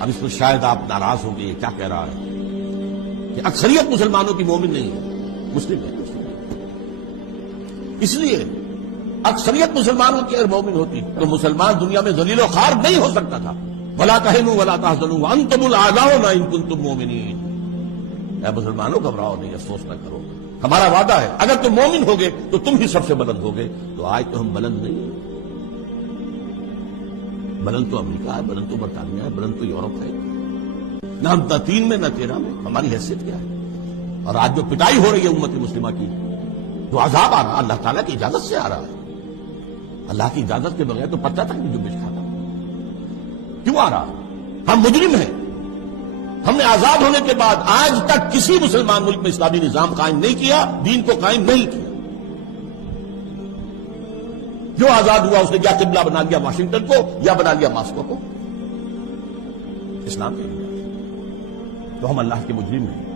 اب اس پر شاید آپ ناراض ہوں گے، یہ کیا کہہ رہا ہے کہ اکثریت مسلمانوں کی مومن نہیں ہے، مسلم ہے۔ اس لیے اکثریت مسلمانوں کی اگر مومن ہوتی تو مسلمان دنیا میں ذلیل و خوار نہیں ہو سکتا تھا۔ وَلَا تَهِنُوا وَلَا تَحْزَنُوا وَأَنْتُمُ الْأَعْلَوْنَ إِن كُنتُم مُّؤْمِنِينَ۔ اے مسلمانوں گھبراؤ نہیں، افسوس نہ کرو، ہمارا وعدہ ہے اگر تم مومن ہوگے تو تم ہی سب سے بلند ہوگے۔ تو آج تو ہم بلند نہیں ہیں، بلند تو امریکہ ہے، بلند تو برطانیہ ہے، بلند تو یورپ ہے، نہ ہم 3 میں نہ 13 میں، ہماری حیثیت کیا ہے؟ اور آج جو پٹائی ہو رہی ہے امت مسلمہ کی، جو عذاب آ رہا اللہ تعالیٰ کی اجازت سے آ رہا ہے، اللہ کی اجازت کے بغیر تو پتہ تک نہیں جو بچ کھاتا، کیوں آ رہا؟ ہم مجرم ہیں۔ ہم نے آزاد ہونے کے بعد آج تک کسی مسلمان ملک میں اسلامی نظام قائم نہیں کیا، دین کو قائم نہیں کیا۔ جو آزاد ہوا اس نے یا قبلہ بنا لیا واشنگٹن کو یا بنا لیا ماسکو کو، اسلام کے لیے۔ تو ہم اللہ کے مجرم ہیں۔